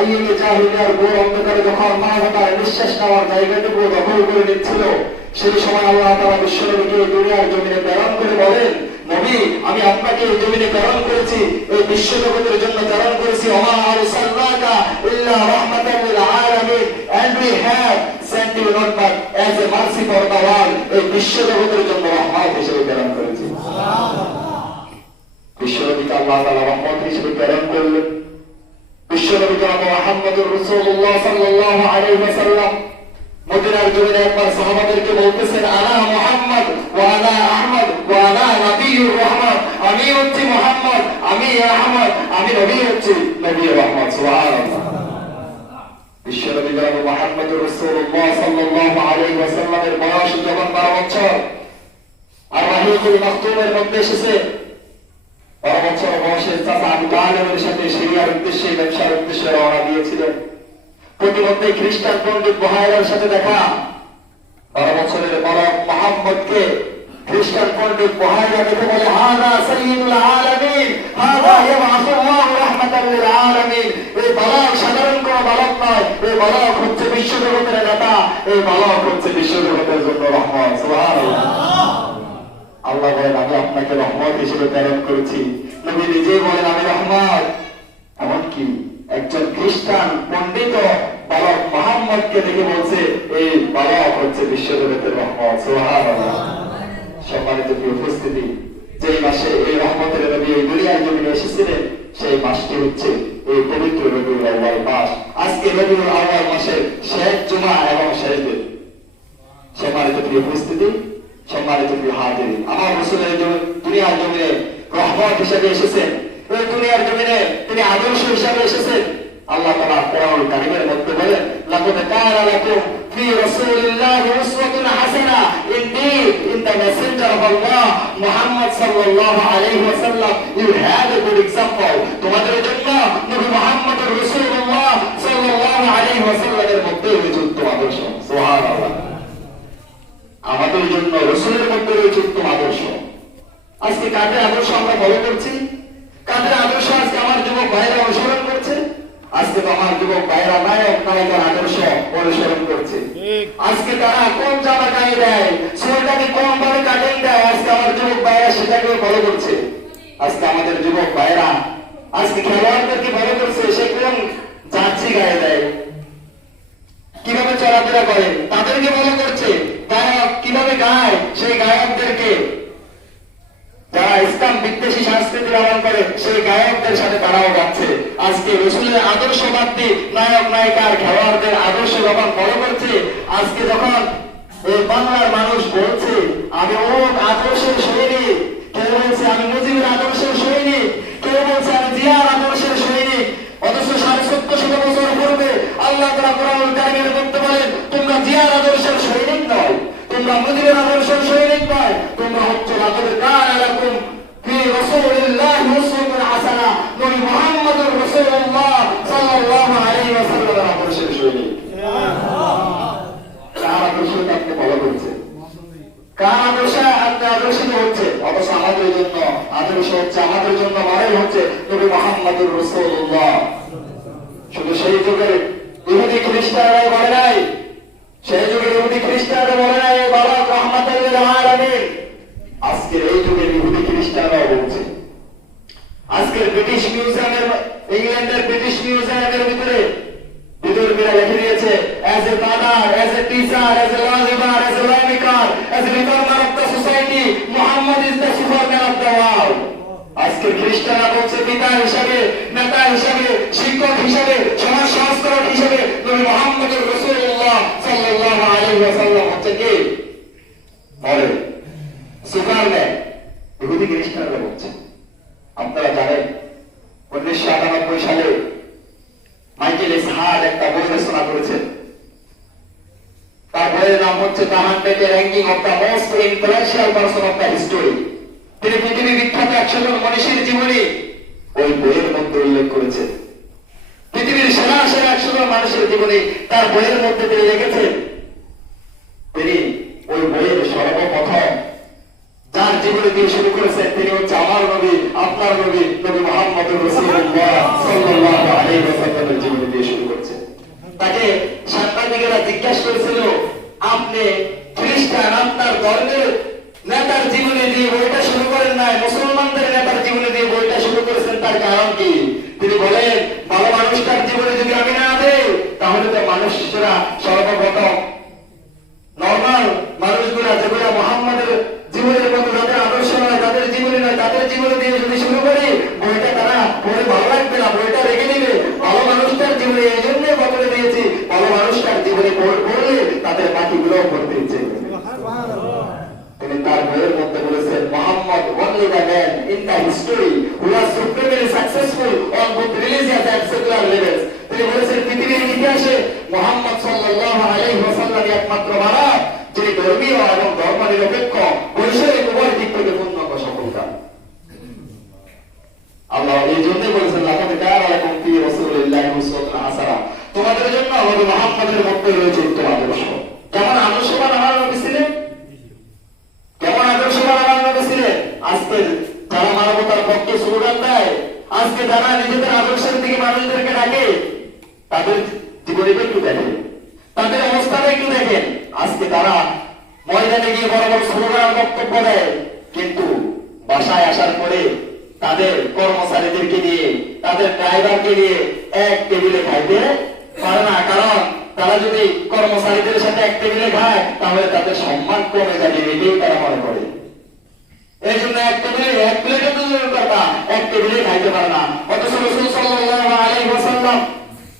আইয়ুবে জাহিলিয়ার ঘোর অন্ধকারে যখন মানবতার নিঃশ্বাস নেওয়ার জায়গাটুকু দখল করে নিচ্ছিল, সেই সময় আল্লাহ তাআলা বিশ্বনবীকে দুনিয়ার জমিনে প্রেরণ করে বলেন, নবী, আমি আপনাকে এই জমিনে প্রেরণ করেছি, এই বিশ্ব জগতের জন্য প্রেরণ করেছি। ওমা আরসালনাকা ইল্লা রাহমাতাল লিল আলামিন, and we have sent you not but as a mercy for the world, এই বিশ্ব জগতের জন্য রহমত হিসেবে প্রেরণ করেছি। বিশ্বনবীকে আল্লাহ তাআলা রহমত হিসেবে প্রেরণ করলেন। বিশ্বনবী জনাব মুহাম্মদুর রাসূলুল্লাহ সাল্লাল্লাহু আলাইহি ওয়াসাল্লাম মদিনার জমিনে একবার সাহাবাদেরকে বলতেছেন, আনা মুহাম্মদ ওয়া আনা আহমদ ওয়া আনা নবিয়ুর রহমত, আমি হচ্ছি মুহাম্মদ, আমি আহমদ, আমি নবী হচ্ছি নবীর রহমত। সুবহানাল্লাহ। বিশ্বনবী জনাব মুহাম্মদুর রাসূলুল্লাহ সাল্লাল্লাহু আলাইহি ওয়াসাল্লামের বয়স যখন 12 বছর, আর রাহিকুল মাকতুমের মধ্যে এসেছে 12 বছর বয়সে চাচা আবু তালেবের সাথে সিরিয়ার উদ্দেশ্যে ব্যবসার উদ্দেশ্যে রওনা দিয়েছিলেন। প্রতিমধ্যে খ্রিস্টান পণ্ডিত বহাইরার সাথে দেখা। 12 বছরের বালক মুহাম্মদকে খ্রিস্টান পণ্ডিত বহাইরা দেখে বলে, হাযা সাইয়্যিদুল আলামিন, হাযা ইয়াবআসুল্লাহু রাহমাতাল লিল আলামিন। এই বালক সাধারণ কোন বালক নয়, এই বালক হচ্ছে বিশ্বজগতের নেতা, এই বালক হচ্ছে বিশ্বজগতের জন্য রহমত। সুবহানাল্লাহ। আল্লাহ বলেন, আমি আপনাকে রহমত হিসেবে প্রেরণ করেছি। নবী নিজেই বলেন, আমি রহমত। এমনকি একজন খ্রিস্টান পণ্ডিত বালক মুহাম্মদকে দেখে বলছে, এই বালক হচ্ছে বিশ্বজগতের রহমত। সুবহানাল্লাহ। সম্মানিত উপস্থিতি, যেই মাসে এই রহমতের নবী এই দুনিয়ার জমিনে এসেছিলেন, সেই মাসটি হচ্ছে এই পবিত্র রবিউল আউয়াল মাস। আজকে রবিউল আউয়াল মাসের শেষ জুমা এবং শেষ দিন। সম্মানিত উপস্থিতি, সম্মানিত হাজির, আমার রাসূলের দুনিয়ার জমিনে রহমত হিসেবে এসেছেন। এই দুনিয়ার জমিনে তিনি আদর্শ হিসেবে এসেছেন। আল্লাহ তাআলা কোরআনুল কারীমের মধ্যে বলেন, লাকাদ কানা লাকুম ফি রাসূলিল্লাহি উসওয়াতুন হাসানা, indeed in the messenger of Allah Muhammad sallallahu alayhi wa sallam you have a good example. তোমাদের জন্য নবী মুহাম্মদুর রাসূলুল্লাহ সাল্লাল্লাহু আলাইহি ওয়া সাল্লামের মধ্যে রয়েছে উত্তম আদর্শ। সুবহানাল্লাহ। আমাদের জন্য রাসূলের মধ্যে রয়েছে উত্তম আদর্শ। আজকে কাদের আদর্শ আমরা ফলো করছি? কাদের আদর্শ আজকে আমার যুবক ভাইরা অনুসরণ করছে? আজকে তো আমার যুবক ভাইরা নায়ক নায়িকার আদর্শ অনুসরণ করছে। আজকে তারা কোন জামা গায়ে দেয়, সোয়েটারকে কোন ভাবে কাটিং দেয়, আজকে আমার যুবক ভাইরা সেটাকে ফলো করছে। আজকে আমাদের যুবক ভাইরা আজকে খেলোয়াড়দেরকে ফলো করছে, সে কোন জার্সি গায়ে দেয়, কিভাবে চলাফেরা করে তাদেরকে ফলো করছে। গায়ক কিভাবে গায়, সেই গায়কদেরকে, যারা ইসলাম বিদ্বেষী সংস্কৃতি পালন করে সেই গায়কদের সাথে তারাও গাচ্ছে। আজকে রাসূলের আদর্শ বাদ দিয়ে নায়ক নায়িকার খেলোয়াড়দের আদর্শ যখন ফলো করছে, আজকে যখন এই বাংলার মানুষ বলছে আমি ওর আদর্শের সৈনিক, কেউ বলছে আমি মুজিবের আদর্শের সৈনিক, কেউ বলছে আমি জিয়ার আদর্শের সৈনিক, অথচ 1450 বছর পূর্বে আল্লাহ তাআলা কোরআনুল কারীমের মধ্যে বলেন, তোমরা জিয়ার আদর্শের সৈনিক নয়, তোমরা মুজিবের আদর্শের সৈনিক নয়, তোমরা হচ্ছে লাকাদ কানা লাকুম ফি রাসূলিল্লাহি উসওয়াতুন হাসানা, নবী মুহাম্মদুর রাসূলুল্লাহ সাল্লাল্লাহু আলাইহি ওয়াসাল্লামের আদর্শের সৈনিক। কার আদর্শকে আপনি ফলো করছেন? কার আদর্শে আপনি আদর্শিত হচ্ছে? অথচ আমাদের জন্য আদর্শ হচ্ছে, আমাদের জন্য মডেল হচ্ছে নবী মুহাম্মদুর রাসূলুল্লাহ। শুধু সেই যুগের ইহুদি খ্রিস্টানরাই বলে নাই, সেই যুগের ইহুদি খ্রিস্টানরা বলে নাই এই বালক রাহমাতাল লিল আলামিন। আজকের এই যুগের ইহুদি খ্রিস্টানরাও বলছে। আজকের ব্রিটিশ মিউজিয়ামের, ইংল্যান্ডের ব্রিটিশ মিউজিয়ামের ভিতরে বিদুরবিরা লিখে দিয়েছে, as a father, as a teacher, as a lawgiver, as a lawmaker, as a reformer of the society, Muhammad is the superman of the world. আজকের খ্রিস্টানরা বলছে পিতা হিসাবে, নেতা হিসাবে, শিক্ষক হিসাবে, সমাজ সংস্কারক হিসাবে নবী মুহাম্মদুর রাসূলুল্লাহ সাল্লাল্লাহু আলাইহি ওয়াসাল্লাম হচ্ছে কে? বলে সুপারম্যান। ইহুদি খ্রিস্টানরা বলছে। আপনারা জানেন 1998 সালে মাইকেল ইসহাক একটা বই রচনা করেছেন। তার বইয়ের নাম হচ্ছে the 100 ranking of the most influential person of the history. তিনি পৃথিবী বিখ্যাত 100 জন মনীষীর জীবনী ওই বইয়ের মধ্যে উল্লেখ করেছেন। পৃথিবীর সেরা 100 জন মানুষের জীবনী তার বইয়ের মধ্যে তিনি লিখেছেন। তিনি ওই বইয়ের সর্বপ্রথম যার জীবনী দিয়ে শুরু করেছেন তিনি হচ্ছে আমার নবী, আপনার নবী, নবী মুহাম্মদুর রাসূলুল্লাহ সাল্লাল্লাহু আলাইহি ওয়াসাল্লামের জীবনী দিয়ে শুরু in the history who was supremely successful on both religious and secular levels. তিনি বলেছেন পৃথিবীর ইতিহাসে মুহাম্মদ সাল্লাল্লাহু আলাইহি ওয়াসাল্লাম একমাত্র মানব যিনি ধর্মীয় এবং ধর্মনিরপেক্ষ বৈষয়িক উভয় দিক থেকে পূর্ণাঙ্গ সফলতা। আল্লাহ এই জন্য বলেছেন লাকাদ কানা লাকুম ফি রাসূলিল্লাহি উসওয়াতুন হাসানাহ, তোমাদের জন্য আমাদের মুহাম্মদের মধ্যে রয়েছে উত্তম আদর্শ। কেমন আদর্শবান আমার নবী ছিলেন, কেমন আদর্শবান আমার নবী ছিলেন। আজকে যারা মানবতার পক্ষে স্লোগান দেয়, আজকে যারা নিজেদের আদর্শের দিকে মানুষদেরকে ডাকে, তাদের জীবনে একটু দেখেন, তাদের অবস্থাটা একটু দেখেন। আজকে তারা ময়দানে গিয়ে বড় বড় স্লোগান বক্তব্য দেয়, কিন্তু বাসায় আসার পরে তাদের কর্মচারীদেরকে নিয়ে, তাদের ড্রাইভারকে নিয়ে এক টেবিলে খাইতে পারে না। কারণ তারা যদি কর্মচারীদের সাথে এক টেবিলে খায় তাহলে তাদের সম্মান কমে যাবে, এটাই তারা মনে করে। এই জন্য এক প্লেটের দূরের কথা, এক টেবিলে খাইতে পারে না। অথচ রাসূল সাল্লাল্লাহু আলাইহি ওয়াসাল্লাম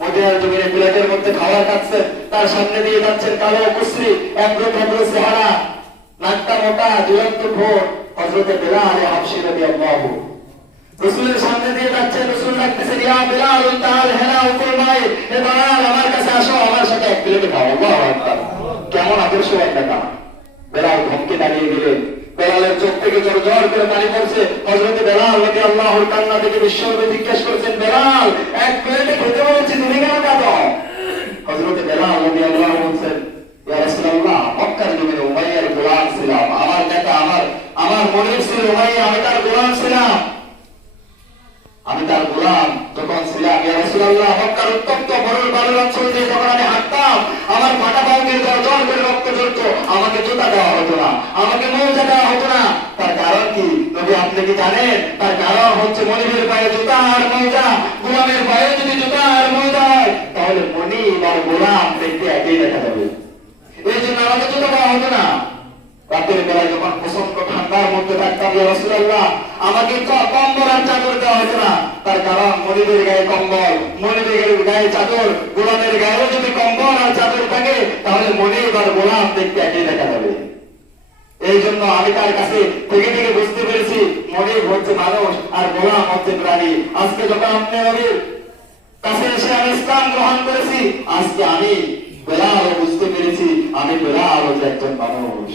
মদিনার জমিনে প্লেটের মধ্যে খাবার খাচ্ছেন, তার সামনে দিয়ে যাচ্ছেন কালো কুসরি, একরো চেহারা, নাকটা মোটা, ঝুলন্ত ঠোঁট হযরত বেলাল হাবশী রাদিয়াল্লাহু রাসূলের সামনে দিয়ে যাচ্ছেন। রাসূল ডাকতেছেন, ইয়া বেলাল তাআল হেলা ফরমায়, হে বেলাল আমার কাছে আসো, আমার সাথে এক প্লেট খাও। আল্লাহু আকবার, কেমন আদর্শবান নেতা। বেলাল ধমকে দাঁড়িয়ে গেলেন, বেলালের চোখ থেকে জোর জোর করে পানি পড়ছে। হযরত বেলাল রাদিয়াল্লাহু তাআলা থেকে বিশ্বনবী জিজ্ঞাসা করেছেন, বেলাল এক প্লেটে খেতে বলছি, তুমি কেন খাও? হযরত বেলাল রাদিয়াল্লাহু বলছেন, ইয়া রাসূলুল্লাহ, মক্কার জমিনে উমাইয়ার গোলাম ছিলাম, আমার নেতা আমার মনিব ছিল উমাইয়া, আমি তার গোলাম ছিলাম, আমি তার গোলাম যখন ছিলাম। ইয়া রাসূলুল্লাহ, মক্কার উত্তপ্ত মরুর বালুর অঞ্চল দিয়ে যখন আমি হাঁটতাম, আমার ফাটা পাউকে জল করে রক্ত ঝরতো, আমাকে জুতা দেওয়া হতো না, আমাকে মৌজা দেওয়া হতো না। তার কারণ কি নবী আপনি কি জানেন? তার কারণ হচ্ছে মনিবের পায়ে জুতা আর মৌজা, গোলামের পায়ে যদি জুতা আর মৌজা হয় তাহলে মনিব আর গোলাম দেখতে একই দেখা যাবে। এই জন্য আমাকে জুতা দেওয়া হতো না। রাতের বেলায় যখন প্রচন্ড ঠান্ডার মধ্যে থাকতাম, ইয়া রাসূলুল্লাহ, আমাকে কম্বল আর চাদর দেওয়া হতো না। তার কারণ মনিবের গায়ে কম্বল, মনিবের গায়ে চাদর, গোলামের গায়েও যদি কম্বল আর চাদর থাকে তাহলে মনিব আর গোলাম দেখতে একই দেখা যাবে। এই জন্য আমি তার কাছে থেকে থেকে বুঝতে পেরেছি মনিব হচ্ছে মানুষ আর গোলাম হচ্ছে প্রাণী। আজকে যখন আপনি নবীর কাছে এসে আমি ইসলাম গ্রহণ করেছি, আজকে আমি বেলাল বুঝতে পেরেছি আমি বেলাল হচ্ছে একজন মানুষ।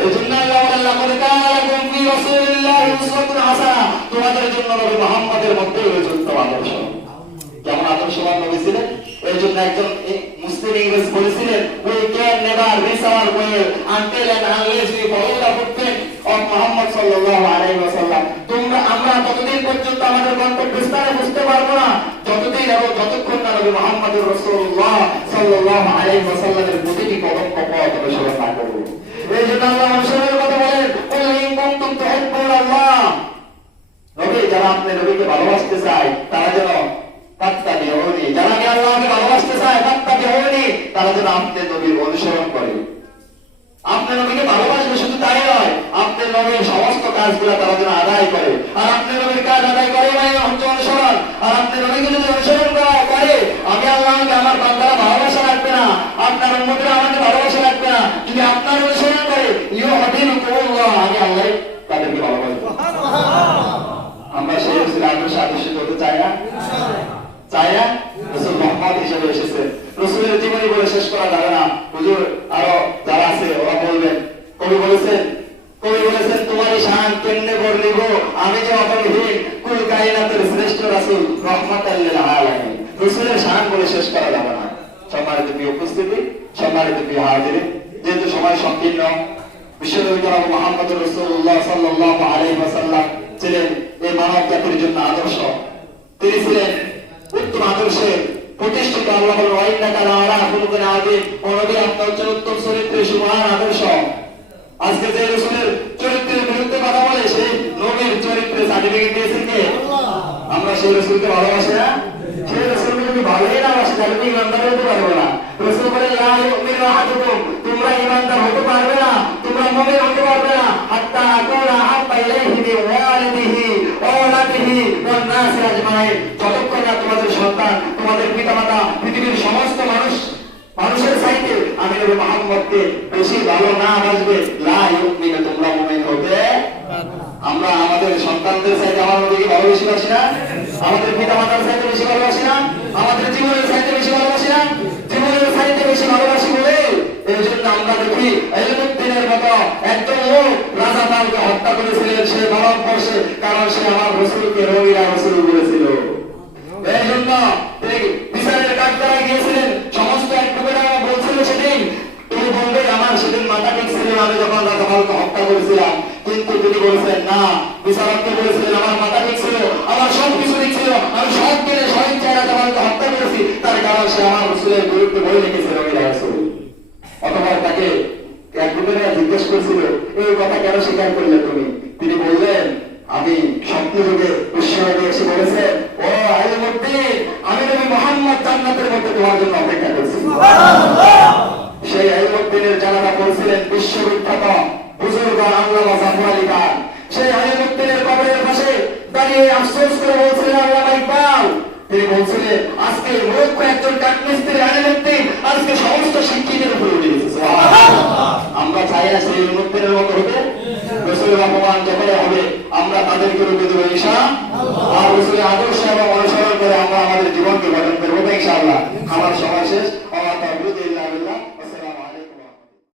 এই জন্য আল্লাহ বলেন, লাকাদ কানা লাকুম ফি রাসূলিল্লাহি উসওয়াতুন হাসানাহ, তোমাদের জন্য নবী মুহাম্মদের মধ্যে রয়েছে উত্তম আদর্শ। কেমন আদর্শবান নবী ছিলেন। এই জন্য একজন মুসলিম ইংরেজ বলেছিলেন, we can never reach our goal until and unless we follow the footsteps of Muhammad sallallahu alaihi wasallam। আমরা ততদিন পর্যন্ত আমাদের গন্তব্যস্থানে বুঝতে পারবো না যতদিন এবং যতক্ষণ না নবী মুহাম্মদুর রাসূলুল্লাহ সাল্লাল্লাহু আলাইহি ওয়াসাল্লামের প্রতিটি কদম পথ অনুসরণ না করব। এই জন্য আল্লাহ অনুসরণের কথা বলেন, কুল ইন কুনতুম তুহিব্বুনাল্লাহ, নবী যারা আপনি নবীকে ভালোবাসতে চায় তারা যেন তাত্তাবিউনি, যারা আল্লাহকে ভালোবাসতে চায় তাত্তাবিউনি, তারা যেন আপনি নবীর অনুসরণ করে। আপনি নবীকে ভালোবাসবে শুধু তাই নয়, আপনি নবীর সমস্ত কাজগুলো তারা যেন আদায় করে। আর আপনি নবীর কাজ আদায় করে মানে হচ্ছে অনুসরণ। আর আপনি নবীকে যদি অনুসরণ করে, আমি আল্লাহকে আমার বান্দারা ভালোবাসা রাখবে না, আপনার উম্মতরা আমাকে ভালোবাসা রাখবে না। যদি আপনার অনুসরণ করে ইউহিবুকুমুল্লাহ, আমি আল্লাহ তাদেরকে ভালোবাসবো। আমরা সেই রাসূলের আদর্শে আদর্শিত হতে চাই না? চাই না? রাসূল মুহাম্মদ হিসেবে এসেছে, রাসূলের জীবনী বলে শেষ করা যাবে না। হুজুর আরো যারা আছে ওরা বলবেন। কবি বলেছেন তোমারই শান কেমনে বর্ণিব, আমি যে অপরহীন, কুল কায়নাতের শ্রেষ্ঠ রাসূল রাহমাতাল লিল আলামিন। রাসূলের শান বলে শেষ করা যাবে না। সম্মানিত প্রিয় উপস্থিতি, সম্মানিত প্রিয় হাজিরিন, যেহেতু সময় সংকীর্ণ, বিশ্বনবী জনাব মুহাম্মদুর রাসূলুল্লাহ সাল্লাল্লাহু আলাইহি ওয়াসাল্লাম ছিলেন এই মানব জাতির জন্য আদর্শ। তিনি ছিলেন উত্তম আদর্শে প্রতিষ্ঠিত। আল্লাহ বলেন, ওয়া ইন্নাকা লাআলা খুলুকিন আযীম, ও নবী আপনি হচ্ছেন উত্তম চরিত্রের সুমহান আদর্শ। আজকে যে রাসূলের চরিত্রের বিরুদ্ধে কথা বলে সেই নবীর চরিত্রে সার্টিফিকেট দিয়েছেন কে? আমরা সেই রাসূলকে ভালোবাসি না? সেই রাসূলকে যদি ভালোই না বাসি তাহলে কি ইমানদার হতে পারবো না? রাসূল বলেন, লা ইউমিনু আহাদুকুম, তোমরা ইমানদার হতে পারবে না, তোমরা মুমিন হতে পারবে না, হাত্তা আকুনা আহাব্বা ইলাইহি মিন ওয়ালিদিহি ওয়া ওয়ালাদিহি ওয়ান নাসি আজমাইন, যতক্ষণ না তোমাদের সন্তান, তোমাদের পিতামাতা, পৃথিবীর সমস্ত মানুষের চাইতে আমি নবী মুহাম্মদকে বেশি ভালো না বাসবে, লা ইউমিনু, তোমরা মুমিন হতে আমরা আমাদের সন্তানদের চাইতে আমার নবীকে ভালোবেসে বাসি না? আমাদের পিতা মাতার চাইতে বেশি ভালোবাসি না? আমাদের জীবনের চাইতে বেশি ভালোবাসি না? জীবনের চাইতে বেশি ভালোবাসি বলে এই জন্য আমরা দেখি ইলমুদ্দিনের মতো একজন লোক রাজা তালকে হত্যা করেছিলেন সে ভারতবর্ষে, কারণ সে আমার রসুলকে রবিরা রসুল বলেছিল। এই জন্য তিনি বিচারের কাঠগড়ায় গিয়েছিলেন, সমস্ত এক টুকরা বলছিল সেদিন তিনি বলবেন আমার সেদিন মাথা ঠিক ছিল আমি যখন রাজা তালকে হত্যা করেছিলাম, কিন্তু তিনি বলেছেন না, বিচারককে বলেছিলেন আমার মাথা ঠিক ছিল, আমার সব কিছু ঠিক ছিল, আমি সব দিনে স্বইচ্ছায় রাজা তালকে হত্যা করেছি, তার কারণ সে আমার রসুলের বিরুদ্ধে বলে লিখেছে রবিরা রসুল। অথবা তাকে এক টুকরা জিজ্ঞেস করেছিল এই কথা কেন স্বীকার করলে তুমি? তিনি বললেন আমি স্বপ্নযুগে ঈশ্বরকে এসে বলেছে ও ইলমুদ্দিন আমি নবী মুহাম্মদ জান্নাতের মধ্যে তোমার জন্য অপেক্ষা করছি। সেই ইলমুদ্দিনের জানাজা করেছিলেন বিশ্ববিখ্যাত বুজুর্গ আল্লামা জাফর আলী খান। সেই ইলমুদ্দিনের কবরের পাশে দাঁড়িয়ে আফসোস করে বলছিলেন আল্লামা ইকবাল, তিনি বলছিলেন আজকে মূর্খ একজন কাঠমিস্ত্রি ইলমুদ্দিন আজকে সমস্ত শিক্ষিতের উপরে উঠে গেছে। আমরা চাই না সেই ইলমুদ্দিনের মতো হতে? রসুলের অপমান যখন হবে আমরা তাদেরকে রুখে দেবো ইনশাআল্লাহ, আর রসুলের আদর্শ এবং অনুসরণ করে আমরা আমাদের জীবনকে গঠন করবো ইনশাআল্লাহ। আমার সময় শেষ।